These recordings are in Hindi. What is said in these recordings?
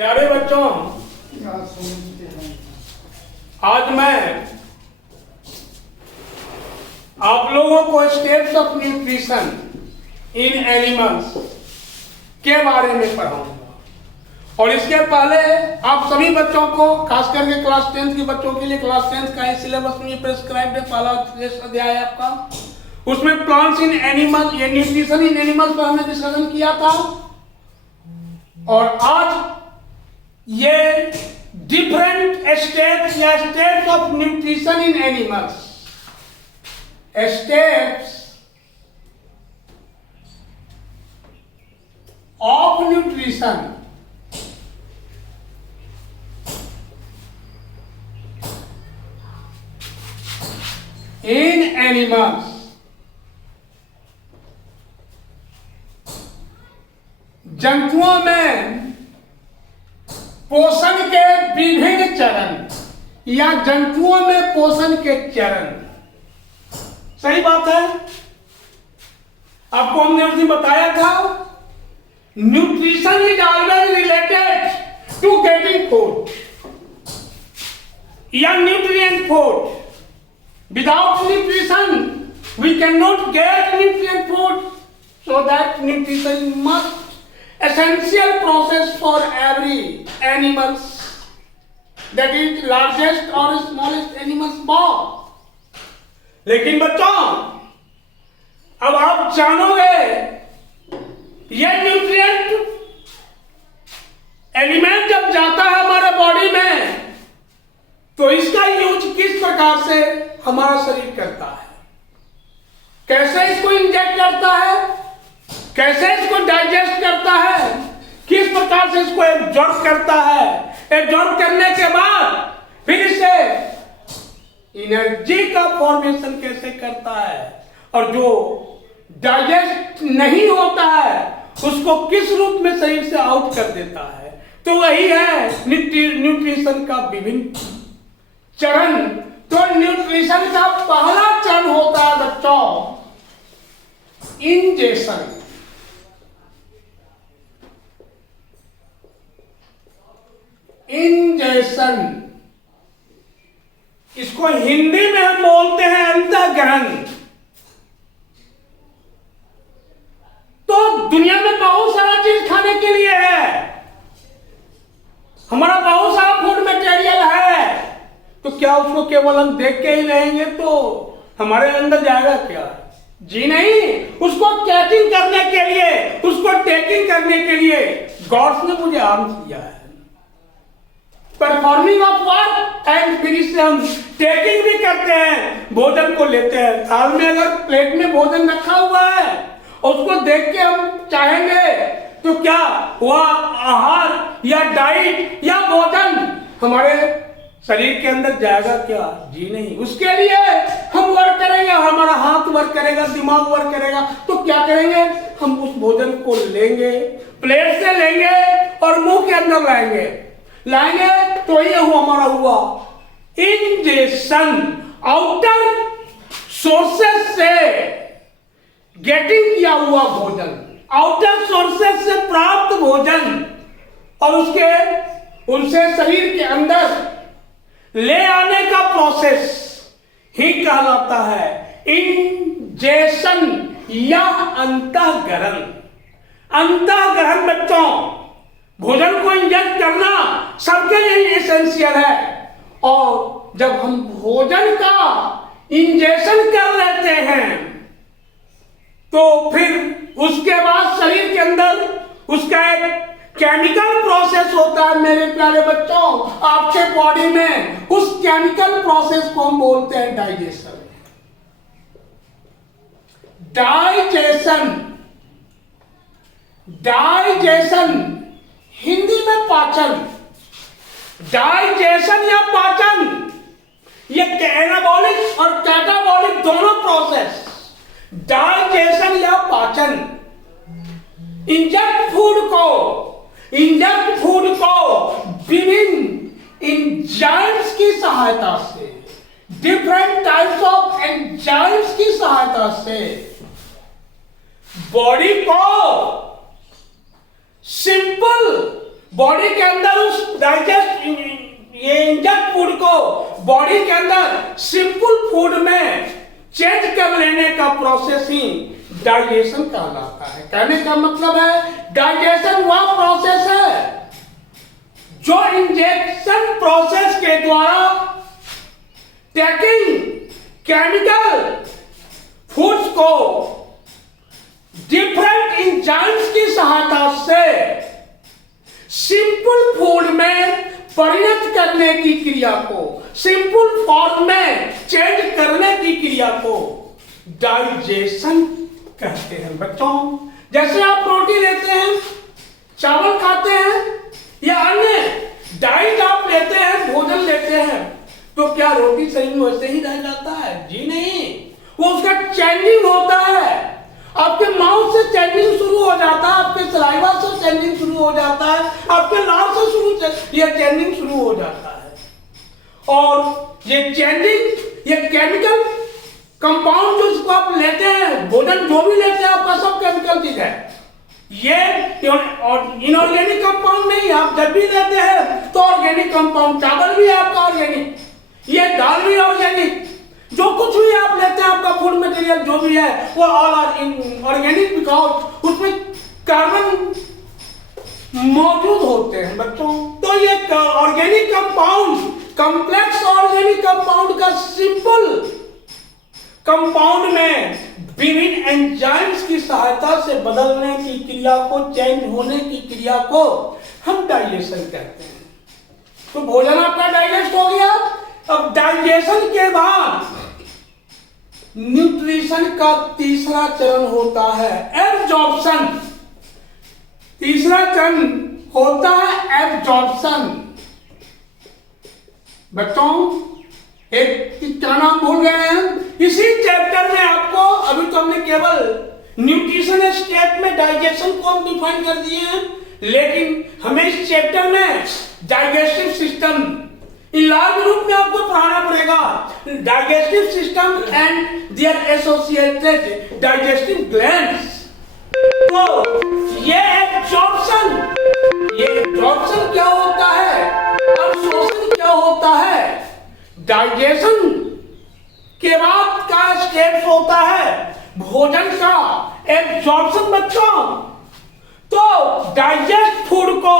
प्यारे बच्चों, आज मैं आप लोगों को steps of nutrition in animals के बारे में पढ़ाऊंगा। और इसके पहले आप सभी बच्चों को, खास करके क्लास 10 के बच्चों के लिए, क्लास 10 का सिलेबस में प्रेस्क्राइब्ड है, पहला अध्याय है आपका, उसमें प्लांट्स इन एनिमल, ये न्यूट्रिशन इन एनिमल्स पर हमने डिस्कशन किया था। और आज ये डिफरेंट स्टेप्स या steps of nutrition in animals, steps of nutrition in animals, जंतुओं में पोषण के विभिन्न चरण या जंतुओं में पोषण के चरण। सही बात है, आपको हमने उस दिन बताया था, nutrition is always related to getting food या nutrient food. Without nutrition we can not get nutrient food, so that nutrition must essential process for every animals, that is largest or smallest animals born। लेकिन बच्चों, अब आप जानोगे ये न्यूट्रिएंट एलिमेंट जब जाता है हमारे बॉडी में, तो इसका यूज किस प्रकार से हमारा शरीर करता है, कैसे इसको इंजेक्ट करता है, कैसे इसको डाइजेस्ट करता है, किस प्रकार से इसको एब्जॉर्ब करता है, एब्जॉर्ब करने के बाद फिर इसे एनर्जी का फॉर्मेशन कैसे करता है, और जो डाइजेस्ट नहीं होता है उसको किस रूप में शरीर से आउट कर देता है। तो वही है न्यूट्रिशन का विभिन्न चरण। तो न्यूट्रिशन का पहला चरण होता है बच्चों इंजेक्शन। इंजेक्शन, इसको हिंदी में हम बोलते हैं अंतःग्रहण। तो दुनिया में बहुत सारा चीज खाने के लिए है, हमारा बहुत सारा फूड मटेरियल है, तो क्या उसको केवल हम देख के ही रहेंगे तो हमारे अंदर जाएगा क्या? जी नहीं, उसको कैचिंग करने के लिए, उसको टेकिंग करने के लिए गॉड्स ने मुझे आर्म्स दिया है, परफॉर्मिंग ऑफ वर्क, एंड फिर इससे हम टेकिंग भी करते हैं, भोजन को लेते हैं। थाल में अगर प्लेट में भोजन रखा हुआ है और उसको देख के हम चाहेंगे तो क्या वह आहार या डाइट या भोजन हमारे शरीर के अंदर जाएगा क्या? जी नहीं। उसके लिए हम वर्क करेंगे, हमारा हाथ वर्क करेगा, दिमाग वर्क करेगा, तो क्या करेंगे, हम उस भोजन को लेंगे, प्लेट से लेंगे और मुंह के अंदर लाएंगे, तो ये हमारा हुआ इंजेक्शन। आउटर सोर्सेस से गेटिंग किया हुआ भोजन, आउटर सोर्सेस से प्राप्त भोजन, और उनसे शरीर के अंदर ले आने का प्रोसेस ही कहलाता है इंजेक्शन या अंतःग्रहण। अंतःग्रहण बच्चों, भोजन को इंजेक्ट करना सबके लिए एसेंशियल है, और जब हम भोजन का इंजेक्शन कर लेते हैं तो फिर उसके बाद शरीर के अंदर उसका एक केमिकल प्रोसेस होता है। मेरे प्यारे बच्चों, आपके बॉडी में उस केमिकल प्रोसेस को हम बोलते हैं डाइजेशन। डाइजेशन हिंदी में पाचन। डाइजेशन या पाचन, ये एनाबॉलिक और कैटाबॉलिक दोनों प्रोसेस, डाइजेशन या पाचन, इंजेक्ट फूड को विभिन्न एंजाइम्स की सहायता से, डिफरेंट टाइप्स ऑफ एंजाइम्स की सहायता से बॉडी को सिंपल बॉडी के अंदर उस डाइजेस्ट ये इंजेक्ट फूड को बॉडी के अंदर सिंपल फूड में चेंज कर लेने का प्रोसेस ही डाइजेशन कहलाता है। कहने का मतलब है डाइजेशन वह प्रोसेस है जो इंजेक्शन प्रोसेस के द्वारा टेकिंग केमिकल फूड्स को डिफरेंट एंजाइम्स की सहायता से सिंपल फूड में परिणत करने की क्रिया को, सिंपल फॉर्म में चेंज करने की क्रिया को डाइजेशन कहते हैं। बच्चों, जैसे आप रोटी लेते हैं, चावल खाते हैं या अन्य डाइट आप लेते हैं, भोजन लेते हैं, तो क्या रोटी शरीर में वैसे ही रह जाता है? जी नहीं, वो उसका चेंजिंग होता है। आपके माउथ से चेंजिंग शुरू हो जाता है, आपके सलाइवा से चेंजिंग शुरू हो जाता है, आपके लार से ये चेंजिंग शुरू हो जाता है। और ये चेंजिंग, ये केमिकल कंपाउंड जो इसको आप लेते हैं, भोजन जो भी लेते हैं, आपका सब केमिकल चीज है। ये इनऑर्गेनिक कंपाउंड नहीं, आप जब भी लेते हैं तो ऑर्गेनिक कंपाउंड, चावल भी है आपका ऑर्गेनिक, ये दाल भी ऑर्गेनिक, जो कुछ भी आप लेते हैं आपका फूड मटेरियल जो भी है वो ऑल ऑर्गेनिक, बिकॉज उसमें कार्बन मौजूद होते हैं। बच्चों, तो ये organic compound, complex organic compound का सिंपल कंपाउंड में विभिन्न एंजाइम्स की सहायता से बदलने की क्रिया को, चेंज होने की क्रिया को हम डाइजेशन कहते हैं। तो भोजन आपका डाइजेस्ट हो गया। अब डाइजेशन के बाद न्यूट्रिशन का तीसरा चरण होता है एब्जॉर्प्शन। तीसरा चरण होता है एब्जॉर्प्शन। बच्चों, एक क्या नाम भूल गए हैं? इसी चैप्टर में आपको, अभी तो हमने केवल न्यूट्रिशन स्टेट में डाइजेशन को हम डिफाइन कर दिए हैं, लेकिन हमें इस चैप्टर में डाइजेस्टिव सिस्टम इन लार्ज रूप में आपको पढ़ाना पड़ेगा। Digestive system and their associated digestive glands. तो ये एब्जॉर्प्शन क्या होता है, अवशोषण क्या होता है, डाइजेशन के बाद का स्टेप्स होता है भोजन का एब्जॉर्प्शन। बच्चों, तो डाइजेस्ट फूड को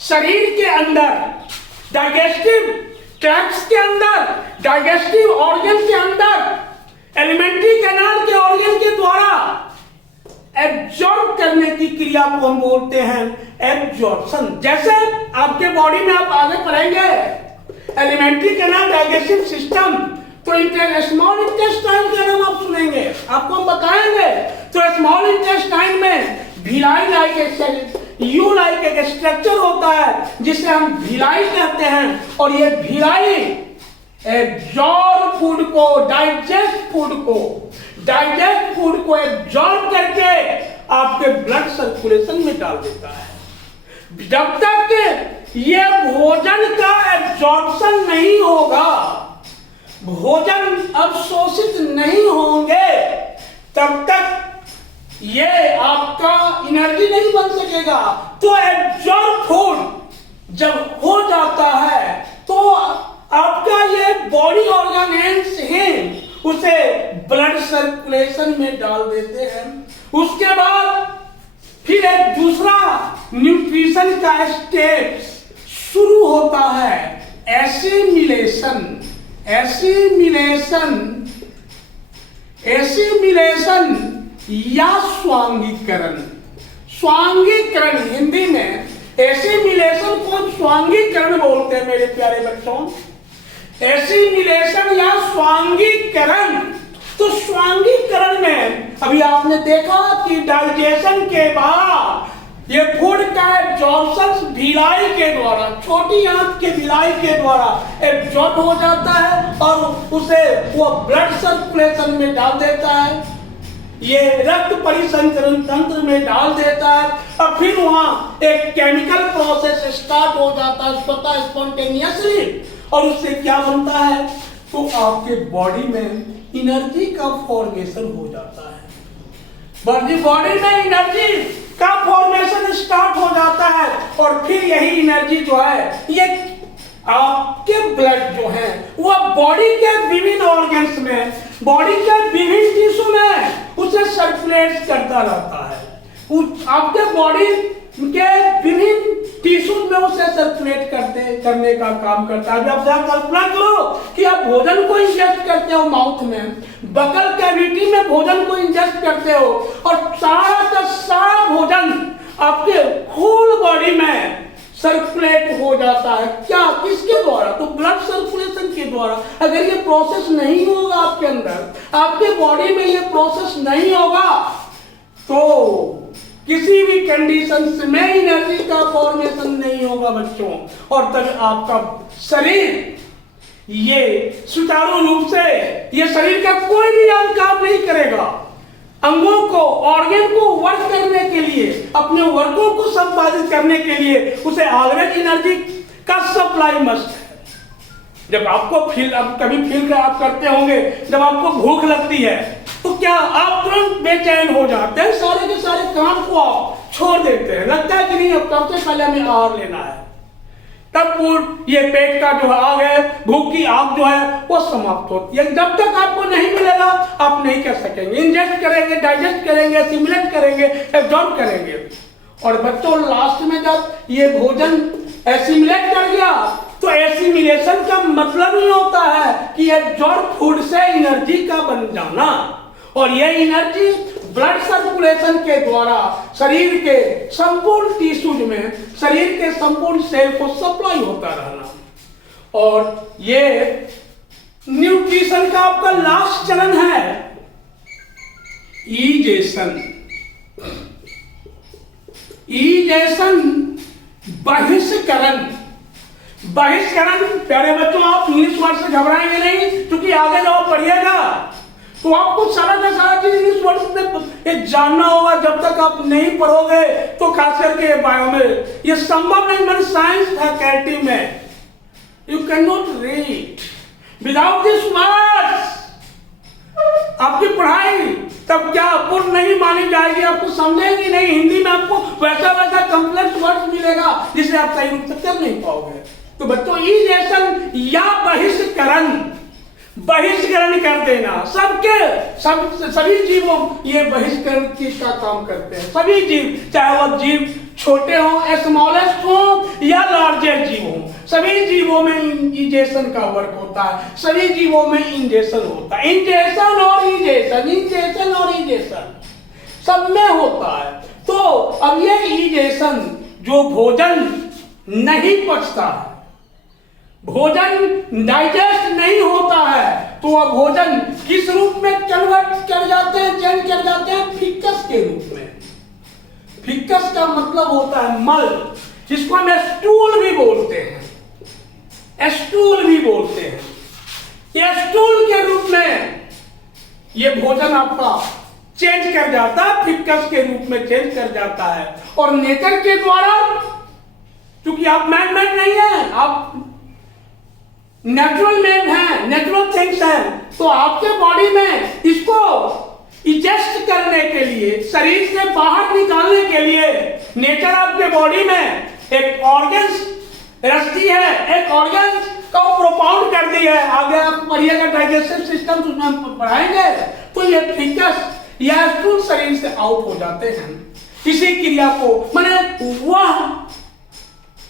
शरीर के अंदर, डाइजेस्टिव ट्रैक्ट्स के अंदर, डाइजेस्टिव ऑर्गन के अंदर, एलिमेंट्री कैनाल के ऑर्गन के द्वारा एब्जॉर्ब करने की क्रिया को हम बोलते हैं एब्जॉर्प्शन। जैसे आपके बॉडी में आप आगे पढ़ेंगे एलिमेंट्री कैनाल, डाइजेस्टिव सिस्टम, तो स्मॉल इंटेस्टाइन का नाम आप सुनेंगे, आपको हम बताएंगे। तो स्मॉल इंटेस्टाइन में भिलाई लाइक एक स्ट्रक्चर होता है जिसे हम भिलाई कहते हैं, और ये भिलाई एब्जॉर्ब फूड को, डाइजेस्ट फूड को एब्जॉर्ब करके आपके ब्लड सर्कुलेशन में डाल देता है। जब तक ये भोजन का एब्जॉर्प्शन नहीं होगा, भोजन अवशोषित नहीं होंगे, तब तक ये आपका एनर्जी नहीं बन सकेगा। तो एब्जॉर्ब फूड जब हो जाता है तो आपका ये बॉडी ऑर्गेन्स हैं उसे ब्लड सर्कुलेशन में डाल देते हैं। उसके बाद फिर एक दूसरा न्यूट्रिशन का स्टेप शुरू होता है, एसिमिलेशन या स्वांगीकरण। हिंदी में एसिमिलेशन को स्वांगीकरण बोलते हैं मेरे प्यारे बच्चों। एसिमिलेशन या स्वांगीकरण। तो स्वांगीकरण में अभी आपने देखा कि डाइजेशन के बाद ये फूड का एब्जॉर्प्शन भिलाई के द्वारा, छोटी आंत के भिलाई के द्वारा एब्जॉर्ब हो जाता है और उसे वो ब्लड सर्कुलेशन में डाल देता है, ये रक्त परिसंचरण तंत्र में डाल देता है, और फिर वहां एक केमिकल प्रोसेस स्टार्ट हो जाता है स्वतः स्पॉन्टेनियसली, और उससे क्या बनता है, तो आपके बॉडी में एनर्जी का फॉर्मेशन हो जाता है। बॉडी में एनर्जी का फॉर्मेशन स्टार्ट हो जाता है और फिर यही एनर्जी जो है ये आपके ब्लड जो है वह बॉडी के विभिन्न ऑर्गन्स में, बॉडी के विभिन्न टिश्यू में उसे सर्कुलेट करता रहता है। आपके बॉडी के विभिन्न टिश्यू में उसे सर्कुलेट करने का काम करता है। अब आप कल्पना करो कि आप भोजन को इंजेस्ट करते हो माउथ में, बकल कैविटी में भोजन को इंजेस्ट करते हो और सारा का सारा भोजन आपके होल बॉडी में सर्कुलेट हो जाता है। क्या, किसके द्वारा? तो ब्लड सर्कुलेशन के द्वारा। अगर ये प्रोसेस नहीं होगा आपके अंदर, आपके बॉडी में ये प्रोसेस नहीं होगा तो किसी भी कंडीशन में एनर्जी का फॉर्मेशन नहीं होगा बच्चों, और तब आपका शरीर ये सुचारू रूप से ये शरीर का कोई भी अंग काम नहीं करेगा। अंगों को, ऑर्गन को वर्क करने के लिए, अपने वर्कों को संपादित करने के लिए उसे ऑलवेज एनर्जी का सप्लाई मस्ट है। जब आपको कभी फील आप करते होंगे, जब आपको भूख लगती है तो क्या आप तुरंत बेचैन हो जाते हैं, सारे के सारे काम को आप छोड़ देते हैं, लगता है कि नहीं अब सबसे पहले हमें आहार लेना है। तब ये पेट का जो आग है, भूख की आग जो है वो समाप्त होती है। जब तक आपको नहीं मिलेगा आप नहीं कर सकेंगे। इंजेस्ट करेंगे, डाइजेस्ट करेंगे, एसिमिलेट करेंगे, एब्जॉर्ब करेंगे। और बच्चों लास्ट में जब ये भोजन एसिमिलेट कर गया तो एसिमिलेशन का मतलब ही होता है कि एब्जॉर्ब फूड से एनर्जी का बन जाना, और यह एनर्जी ब्लड सर्कुलेशन के द्वारा शरीर के संपूर्ण टिश्यूज में, शरीर के संपूर्ण सेल को सप्लाई होता रहना। और ये न्यूट्रिशन का आपका लास्ट चरण है ईजेशन। ईजेशन बहिष्करण। बहिष्करण, प्यारे बच्चों आप इंग्लिश वर्ड से घबराएंगे नहीं, क्योंकि आगे जब आप पढ़िएगा तो आपको सारा का सारा चीज इंग्लिश वर्ड में जानना होगा। जब तक आप नहीं पढ़ोगे तो खास करके बायो में ये संभव नहीं। मैंने साइंस फैकल्टी में you can not read without this words. आपकी पढ़ाई तब क्या पूर्ण नहीं मानी जाएगी, आपको समझेगी नहीं। हिंदी में आपको वैसा वैसा कॉम्प्लेक्स वर्ड मिलेगा जिसे आप सही रूप से कर नहीं पाओगे। तो बच्चों ईजेशन या बहिष्करण, बहिष्करण कर देना, सभी जीवों ये बहिष्करण का काम करते हैं। सभी जीव, चाहे वह जीव छोटे हो, स्मॉलेस्ट हो या लार्जेस्ट जीव हो, सभी जीवों में इंजेशन का वर्क होता है। सभी जीवों में इंजेशन होता है। इंजेशन और ईजेशन, इंजेशन और ईजेशन सब में होता है। तो अब ये ईजेशन जो भोजन नहीं पचता है, भोजन डाइजेस्ट नहीं होता है, तो वह भोजन किस रूप में कन्वर्ट कर जाते हैं, चेंज कर जाते हैं? फिकस के रूप में। फिकस का मतलब होता है मल, जिसको हम स्टूल भी बोलते हैं, स्टूल भी बोलते हैं। ये स्टूल के रूप में ये भोजन आपका चेंज कर जाता है, फिकस के रूप में चेंज कर जाता है। और नेचर के द्वारा, क्योंकि आप मैन मेड नहीं है, आप नेचुरल मेड है, नेचुरल थिंग्स हैं, तो आपके बॉडी में इसको इजेस्ट करने के लिए, शरीर से बाहर निकालने के लिए नेचर आपके बॉडी में एक ऑर्गन्स रचती है, एक ऑर्गन्स को प्रोपाउंड कर दी है। आगे आप पढ़िएगा डाइजेस्टिव सिस्टम, उसमें हम पढ़ाएंगे। तो ये फिकस या स्टूल शरीर से आउट हो जाते हैं। किसी क्रिया को, माने वह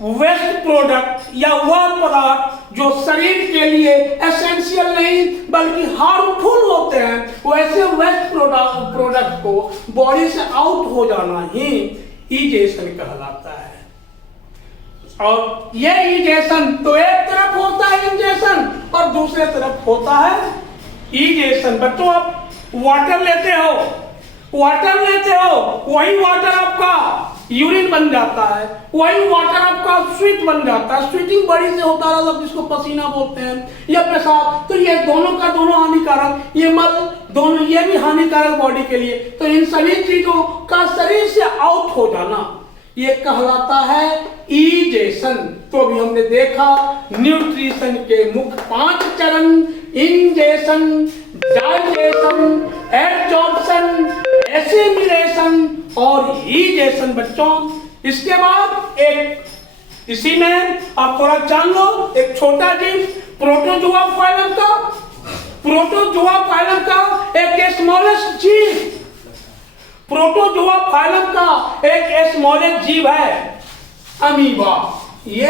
वेस्ट प्रोडक्ट या वह पदार्थ जो शरीर के लिए एसेंशियल नहीं बल्कि हार्मफुल होते हैं, वैसे वेस्ट प्रोडक्ट को बॉडी से आउट हो जाना ही ईजेशन कहलाता है। और यह ईजेशन तो एक तरफ होता है इंजेशन, और दूसरे तरफ होता है ईजेशन। बच्चों आप वाटर लेते हो, वही वाटर आपका यूरिन बन जाता है, वही वाटर आपका स्वीट बन जाता है। स्वीटिंग बॉडी से होता है, मतलब जिसको पसीना बोलते हैं, या पेशाब। तो ये दोनों का दोनों हानिकारक, ये मल दोनों ये भी हानिकारक बॉडी के लिए। तो इन सभी चीजों का शरीर से आउट हो जाना ये कहलाता है ईजेशन। तो अभी हमने देखा न्यूट्रिशन के मुख्य 5 चरण: इंजेशन, डाइजेशन, एब्जॉर्प्शन, एसिमिलेशन और हीजेशन बच्चों। इसके बाद एक इसी में आप थोड़ा जान लो, एक छोटा जीव प्रोटोजोआ फाइलम का एक स्मॉलेस्ट जीव, प्रोटोजोआ फाइलम का एक स्मॉलेस्ट जीव है अमीबा। ये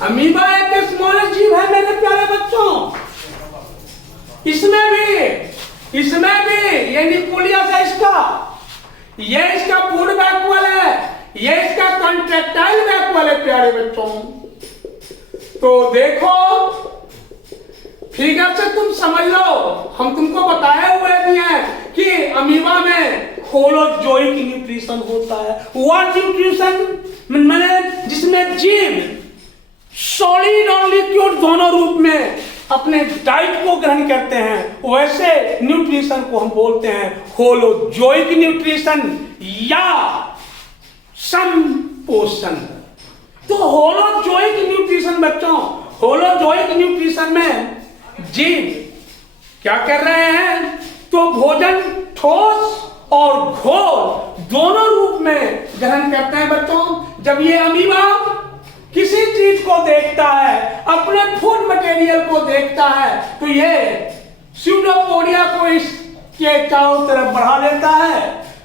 अमीबा एक स्मॉलेस्ट जीव है मेरे प्यारे बच्चों। इसमें भी ये न्यूक्लियस है इसका, ये इसका फूड वैक्यूल है, ये इसका कॉन्ट्रैक्टाइल वैक्यूल है प्यारे बच्चों। तो देखो फिगर से तुम समझ लो, हम तुमको बताए हुए भी हैं कि अमीबा में होलोजोइक न्यूट्रिशन होता है। व्हाट न्यूट्रिशन मैंने जिसमें जीव सॉलिड और लिक्विड दोनों रूप में अपने डाइट को ग्रहण करते हैं, वैसे न्यूट्रिशन को हम बोलते हैं होलोजोइक न्यूट्रिशन या संपोषण। तो होलोजोइक न्यूट्रिशन बच्चों, होलोजोइक न्यूट्रिशन में जीव क्या कर रहे हैं, तो भोजन ठोस और घोल दोनों रूप में ग्रहण करते हैं बच्चों। जब ये अमीबा किसी चीज को देखता है, अपने फूड मटेरियल को देखता है, तो ये स्यूडोपोडिया को इसके चारों तरफ बढ़ा लेता है,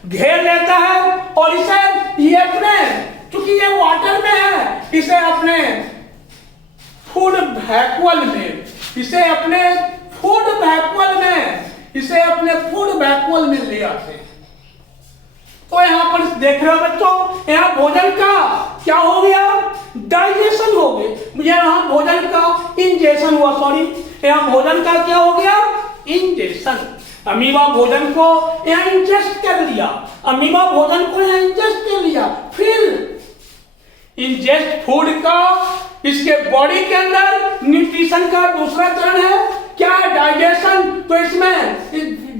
घेर लेता है और इसे ये अपने, चूंकि ये वाटर में है, इसे अपने फूड वैक्यूल में, इसे अपने फूड वैक्यूल में ले आते हैं। तो यहां पर देख रहे हो बच्चों, यहां भोजन का क्या हो गया, डाइजेशन हो गया। यहां भोजन का इंजेशन हुआ, यहां भोजन का क्या हो गया, इंजेशन। अमीबा भोजन को यहां इंजेस्ट कर लिया, फिर इंजेस्ट फूड का इसके बॉडी के अंदर न्यूट्रिशन का दूसरा चरण है क्या, डाइजेशन। तो इसमें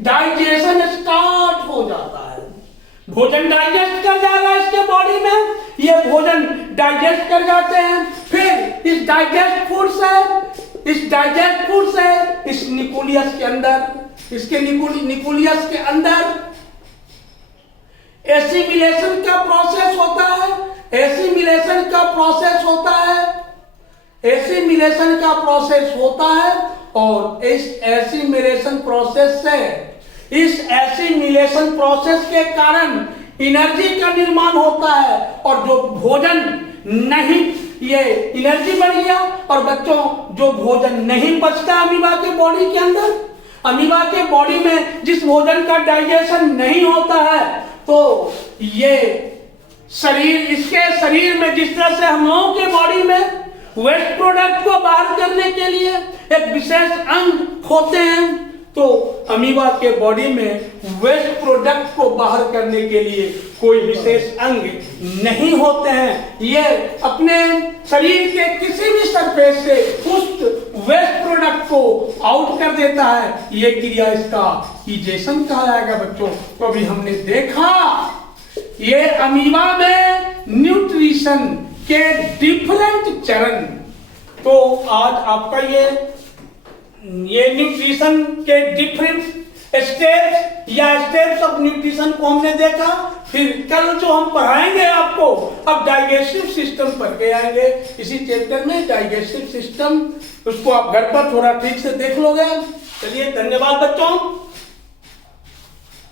डाइजेशन स्टार्ट हो जाता है, भोजन डाइजेस्ट कर जाएगा इसके बॉडी में, ये भोजन डाइजेस्ट कर जाते हैं। फिर इस डाइजेस्ट फूड से इस न्यूक्लियस के अंदर, इसके न्यूक्लियस के अंदर एसिमिलेशन का प्रोसेस होता है और इस एसिमिलेशन प्रोसेस से के कारण एनर्जी का निर्माण होता है। और जो भोजन नहीं, ये एनर्जी बढ़ गया। और बच्चों जो भोजन नहीं पचता अमीबा के बॉडी के अंदर, अमीबा के बॉडी में जिस भोजन का डाइजेशन नहीं होता है, तो ये इसके शरीर में जिस तरह से हम लोगों के बॉडी में वेस्ट प्रोडक्ट को बाहर करने के लिए एक विशेष अंग होते हैं, तो अमीबा के बॉडी में वेस्ट प्रोडक्ट को बाहर करने के लिए कोई विशेष अंग नहीं होते हैं। ये अपने शरीर के किसी भी सरफेस से उस वेस्ट प्रोडक्ट को आउट कर देता है। ये क्रिया इसका ईजेशन कहलाएगा बच्चों। तो अभी हमने देखा ये अमीबा में न्यूट्रिशन के डिफरेंट चरण। तो आज आपका ये न्यूट्रिशन के डिफरेंट स्टेप्स ऑफ न्यूट्रिशन को हमने देखा। फिर कल जो हम पढ़ाएंगे आपको, अब डाइजेस्टिव सिस्टम पढ़ के आएंगे इसी चैप्टर में, डाइजेस्टिव सिस्टम। उसको आप घर पर थोड़ा ठीक से देख लोगे। चलिए धन्यवाद बच्चों।